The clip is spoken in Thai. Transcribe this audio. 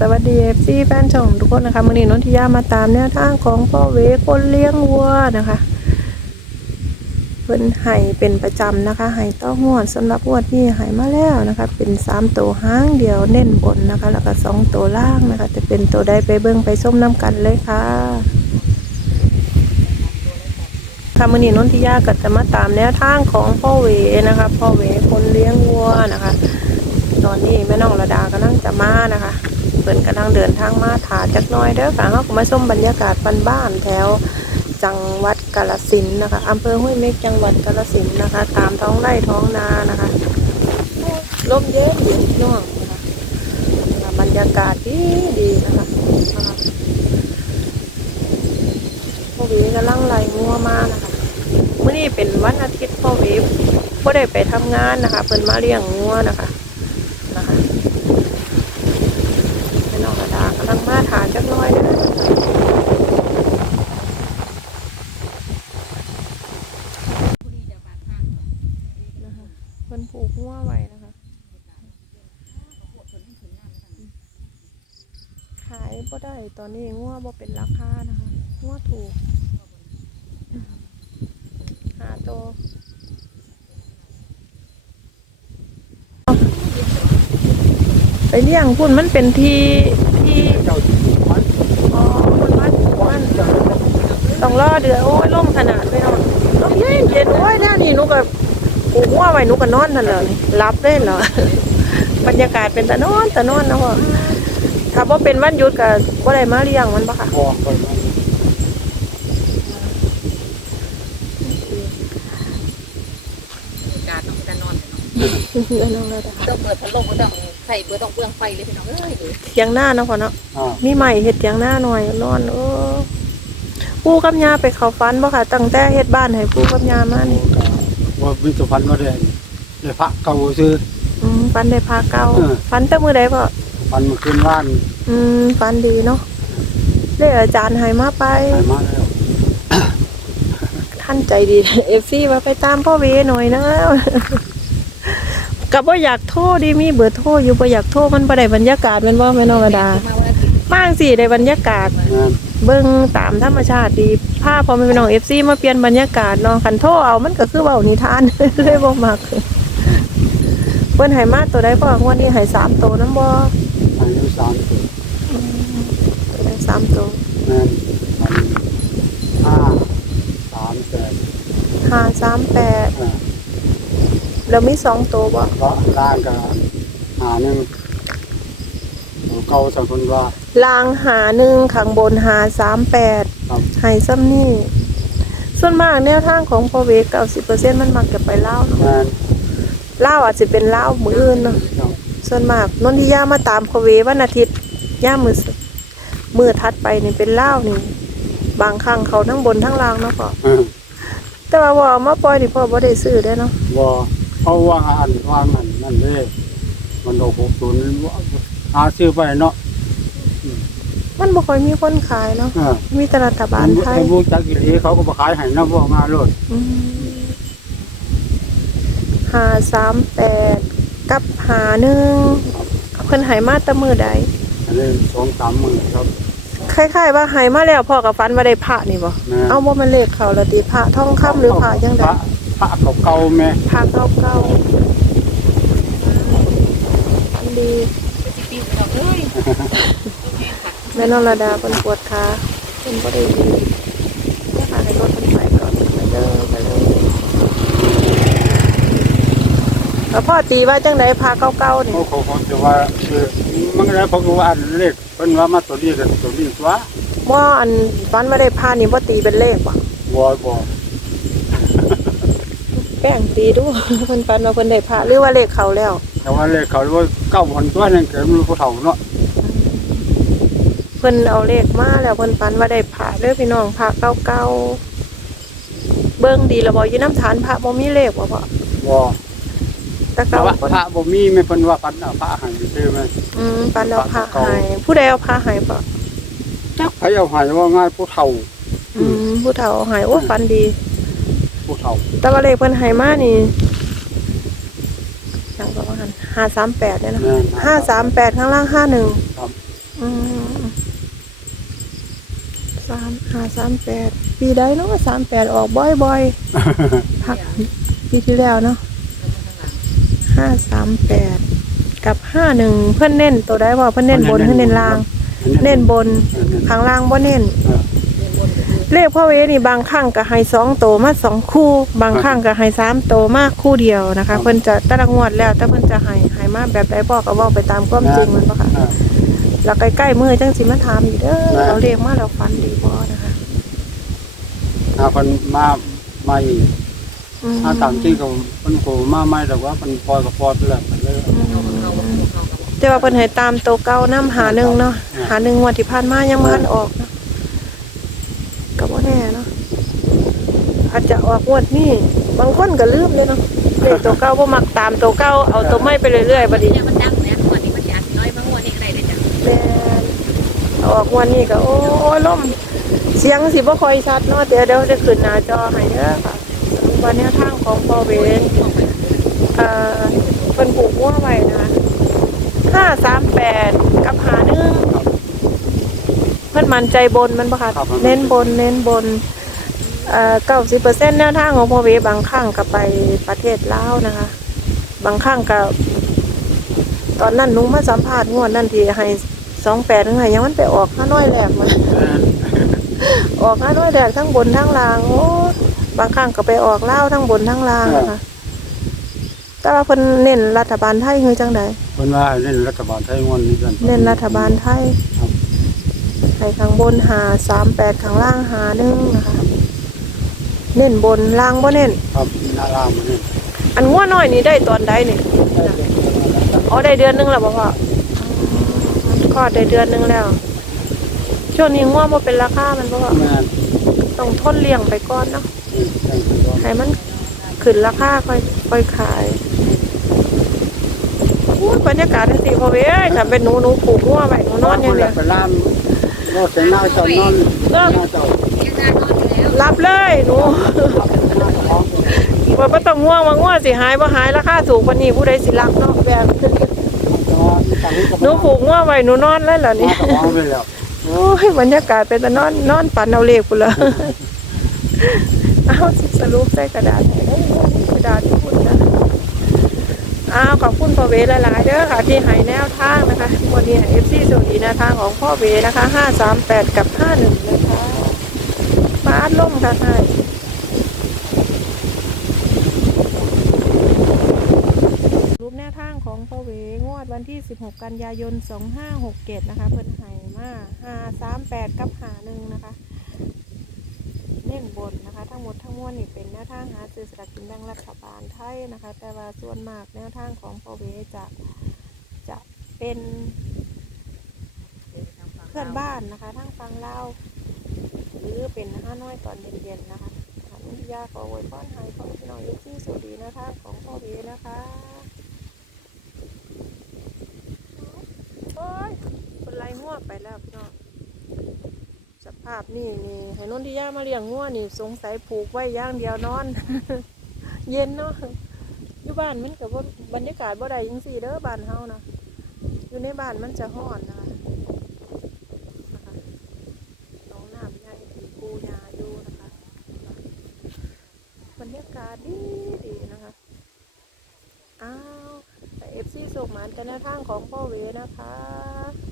สวัสดีเอฟซีแฟนช่องทุกคนนะคะมื่อนี้นนทิยามาตามแนวทางของพ่อเวคนเลี้ยงวัวนะคะเพิ่นไห้เป็นประจำนะคะไห้เต้างวดสำหรับงวดที่ไห้มาแล้วนะคะ เป็นสามตัวห้างเดียวเน้นบนนะคะ แล้วก็สองตัวล่างนะคะ จะเป็นตัวใดไปเบิ้งไปส้มน้ำกันเลยค่ะค่ะมื่อนี้นนทิยาก็จะมาตามแนวทางของพ่อเวนะคะ พ่อเวคนเลี้ยงวัวนะคะ ตอนนี้แม่น้องระดากำลังจะมานะคะ เพิ่นกำลังเดินทางมาถาจักน้อยเด้อค่ะเขาก็มาชมบรรยากาศบ้านๆแถวจังหวัดกาฬสินนะคะอำเภอห้วยเม็กจังหวัดกาฬสินนะคะ ตามท้องไร่ท้องนานะคะลมเย็นเย็นพี่น้องนะคะบรรยากาศดีดีนะคะพ่อวีกำลังไล่งัวมานะคะเมื่อนี้เป็นวันอาทิตย์พ่อวีบ่ได้ไปทำงานนะคะเพิ่นมาเลี้ยงงัวนะคะนะคะเป็นออกกระดากำลังมาฐานจักหน้ อยคนผูกหัวไว้นะคะ ขายบ่ได้ตอนนี้งัวบ่เป็นราคานะคะงัวถูก หาตัวไปเลี้ยงพุ่นมันเป็นที่ที่ เจ้าที่มัน อ๋อมัน มันมันเจ้าต้องรอเดือดโอ้ยล่มขนาดไม่นอนล่มเย็นเย็นโอ้ยแน่นี่หนูก็ปลูกหัวไว้หนูก็นอนนั่นแหละนี่รับได้เหรอบรรยากาศเป็นตะนอนตะนอนนะพ่อถ้าบ่เป็นวันหยุดก็บ่ได้มาเลี้ยงมันปะค่ะพอไปมันการต้องจะนอนเดี๋ยวน้องเราได้ต้องเปิดพัดลมก็ต้องใส่เปิดต้องเปลืองไฟเลยพี่น้องเอ้ยเถียงหน้าเนาะพ่อเนาะอ่ามีใหม่เฮ็ดเถียงหน้าหน่อยนอนเออ ปู่กับย่าไปเข้าฝันบ่ค่ะตั้งแต่เฮ็ดบ้านให้ปู่กับย่ามานี่ว่าวิจพันธ์มาได้ได้พระเก่าซื้ออืมฝันได้พาเก่าเออฝันแต่มื้อใดพ่อพันมาขึ้นว่านอืมฝันดีเนาะเรียกอาจารย์ให้มาไปไปมาแล้วท่านใจดีเอฟซีว่าไปตามพ่อเวหน่อยนะกับว่าอยากโทรดีมีเบอร์โทรอยู่บ่อยากโทรมันบ่ได้บรรยากาศแมันบ่แม่น้องกระดามาวันอาทิตย์มากสิได้บรรยากาศงาน เบิ่งตามธรรมชาติดีภาพพอแม่พี่น้องเอฟซีมาเปลี่ยนบรรยากาศเนาะคันโทรเอามันก็คือเว้านิทาน เลยบ่มักเพิ่นให้มาตัวใดพ่องวดนี้ให้สามตัวนํบ่อายุสามสิบตัวใดสามตัวงานพันห้าสามแปดห้าสามแปดอ่าแล้วมีสองตัวบ่เพราะร่างกับหาหนึ่งตัวเก่าสังคนว่า ลางหาหนึ่งข้างบนหาสามแปดครับให้ซ้ำนี่ ส่วนมากแนวทางของพ่อเวกเก้าสิบเปอร์เซ็นต์มันมักจะไปเล่าวเนาะงานเล่าวอาจจะเป็นเล่าวมืออื่นเนาะเจ้าส่วนมากนนทิยามาตามพ่อเววันอาทิตย์ย่ามือสมือทัดไปนี่เป็นเล่าวนี่ บางครั้งเขาทั้งบนทั้งล่างเนาะพ่อเออแต่ว่าว่าเอามาปล่อยนี่พ่อบ่ได้ซื้อได้อเนาะว่าเพราะว่าอ่านว่างันนั่นเด้มันโดนหกศูนย์หาซื้อไปเนาะ มันบ่ค่อยมีคนขายเนาะเออมีแต่รัฐบาลไทย ไอ้พวกจักรีเขาก็มาขายให้นะพวกงานรถอืมหาสามแปดกับหาหนึ่งเพิ่นให้มาแต่มือใดอันนี้สองสามหมื่นครับคล้ายๆว่าใหายมาแล้วพ่อกับฟันมาได้พระนี่บ่แม่เอาบ่มันเลขเขาละติพระทองคำหรือพระยังพไดระพระเขาเก่าแม่พระเก่าเก่าอันดีปีพี่น้องเอ้ย แม่นองระดาเพิ่นปวดขาเพิ่นบ่ได้ดีแค่พาให้รถเพิ่นไปก่อนไปเด้อไปเลยแล้วพ่อตีว่าจังไดพระเก่าๆนี่เขาเขาเขาจะว่าคือมันก็แล้วเขาก็ว่าอันเลขเพิ่นว่ามาตัวนี้กันตัวนี้ตัวบ่อันฟันมาได้พระนี่บ่ตีเป็นเลขบ่วอยวอแป้งตีดูเพิ่นฟันว่าเพิ่นได้พระหรือว่าเลขเขาแล้ว แต่ว่าเลขเขาว่าเก้าพันตัวนั่นเกิดมันผู้เฒ่าเนาะเพิ่นเอาเลขมาแล้วเพิ่นฝันว่าได้พระเด้อพี่น้องพระเก่าๆเบิ่งดีแล้วบ่อยู่น้ำฐานพระบ่มีเลขบ่พ่อวอแต่แต่เก่าว่าเพิ่นพระบ่มีไม่เพิ่นว่าพันเอาพระให้ซื้อไหมอืมฝันเอาพระพระเก่าให้ผู้ใดเอาพระให้บ่จักไผเอาให้ว่าง่ายผู้เฒ่าอืมผู้เฒ่าเอาให้โอ้ฝันดี ผู้เฒ่าแต่ว่าเลขเพิ่นให้มานี่จังก็ว่าหั่น538เนี่ยนะแม่น538ข้างล่าง51ครับ อืม สามห้าสามแปดปีใดเนาะสามแปดออกบ่อยๆพักปีที่แล้วเนาะห้าสามแปดกับห้าหนึ่งเพื่อนเน้นตัวได้ว่าเพื่อนเน้นบนเพื่อนเน้นล่าง เน้นบนข้างล่างบ่เน้นเลขพ่อเวนี่บางครั้งก็ให้สองโตวมาสองคู่ บางครั้งก็ให้สามโตวมาคู่เดียวนะคะ เพิ่นจะแตะละงวดแล้วแต่เพิ่นจะให้ให้มาแบบใดบอกก็เว้าไปตามความจริงมันบ่ค่ะอ่า แล้วใกล้ๆมือจังสิมาถามอีกเด้อนะเอาเลขมาแล้วฟันดีบ่นะคะถ้าคนมามาอีกอืมถ้าตามจริงก็มันโผล่มาไม่แต่ว่ามันปล่อยก็ปล่อยไปแล้วมันเลยแต่ว่าเพิ่นให้ตามโตวเก่านํหาหนึ่งเนาะอ่าหาหนึ่งงวดที่ผ่านมายังบ่ทันออกเนาะก็บ่แน่เนาะอาจจะออกงวดนี้บางคนก็ลืมเลยเนาะเลขตัวเก่าบ่มักตามตัวเก่าเอาตัวใหม่ไปเรื่อยๆบัดนี้เนี่ยมันดังเนี่ยวันนี้มัน อาออกงวันนี้ก็โอ้ยล่มเสียงสิบ่ค่อยชัดเนาะเดี๋ยวเดี๋ยวจะขึ้นหน้าจอให้เด้อค่ะสรุปว่าแนวทางของปอเวนเอ่อเพิ่นปลูกมั่วไว้นะ538กับ51เพิ่นมั่นใจบนมันบ่ค่ะเน้นบนเน้นบนเอ่อ90%แนวทางของปอเวบางครั้งก็ไปประเทศลาวนะคะ บางครั้งก็ ตอนนั้นหนุมาสัมภาษณ์งวดนั่นที่ให้ สองแปดนึงไงยังมันไปออกข้าน้อยแหลกมาออกข้าน้อยแหลกทั้งบนทั้งล่างโอ้บางครั้งก็ไปออกเล่าวทั้งบนทั้งล่างนะคะแต่ว่าเพิ่นเน้นรัฐบาลไทยคือจังใดคนว่าเล่นรัฐบาลไทยงอนนี่กันเน้นรัฐบาลไทยครับให้ข้างบนหาสามแปดข้างล่างหาหนึ่งนะคะเน้นบนล่างบ่เน้นครับหน้าล่างมันนี่อันงัวน้อยนี่ได้ตอนใดนี่อ๋อได้เดือนหนึงแล้วบ่พ่อ คลอดได้เดือนหนึงแล้ว ช่วงนี้งัวบ่เป็นราคามันบ่พ่อแม่นต้องทนเลี้ยงไปก่อนเนาะนี่จังคือว่าให้มันขึ้นราคาค่อยค่อยขายอู้ยบรรยากาศจังซี่พ่อเว้ยถ้าเป็นหนูหนูปลูกงัวไว้หนูนอนอย่างเดียว ไปล่ามรถเสนาเจ้านอนหน้าเจ้ายังงานนอนอยู่แล้วรับเลยหนูหน้าท้องว่าบ่ต้องง่วงว่าง่วงสิหายบ่หายราคาสูงกว่านี้ผู้ใดสิรับเนาะแบบ หนูปลูกง่วงไว้หนูนอนแล้วเหรอหนี่น้าท้องไปแล้วโอ้ยบรรยากาศเป็นแต่นอนนอนปั่นเอาเลขพุ่นละเอาสิสรุปใส่กระดาษให้ได้กระดาษที่พุ่นนะอ้าวขอบคุณพ่อเวหลายๆเด้อค่ะที่ให้แนวทางนะคะวันนี้เอฟซีสวัสดีแนวทางของพ่อเวนะคะห้าสามแปดกับห้าหนึ่งนะคะมาอัดล่มค่ะให้รูปแนวทางของพ่อเวงวดวันที่ 16 กันยายน 2567 นะคะ เพิ่นให้มา538 กับ51นะคะเน้นบนนะคะ ทั้งหมดทั้งมวลนี่เป็นแนวทางหาซื้อสลากกินแบ่งรัฐบาลไทยนะคะ แต่ว่าส่วนมากแนวทางของพ่อเวจะจะเป็นเพื่อนบ้านนะคะทั้งฟังเล่าหรือเป็นห้าน้อยตอนเย็นๆนะคะทางนิยาขอไว้ป้อนให้ของพี่น้องยุที่สวัสดีแนวทางของพ่อเวนะคะ โอ้ยคนไรง่วไปแล้วพี่น้องสภาพนี่นี่ให้นนทิยามาเลี้ยงง่วนี่ สงสัยผูกไว้ย่างเดียวนอน เย็นเนาะอยู่บ้านมันกับบรรยากาศบ่ได้ยังสี่เด้อบ้านเฮานะอยู่ในบ้านมันจะห้อนนะคะน้องน้ำใหญ่ที่ปูยาอยู่นะคะ บรรยากาศดีดีนะคะ อ้าว แต่เอฟซีส่ง หมานกันแนวทางของพ่อเวนะคะ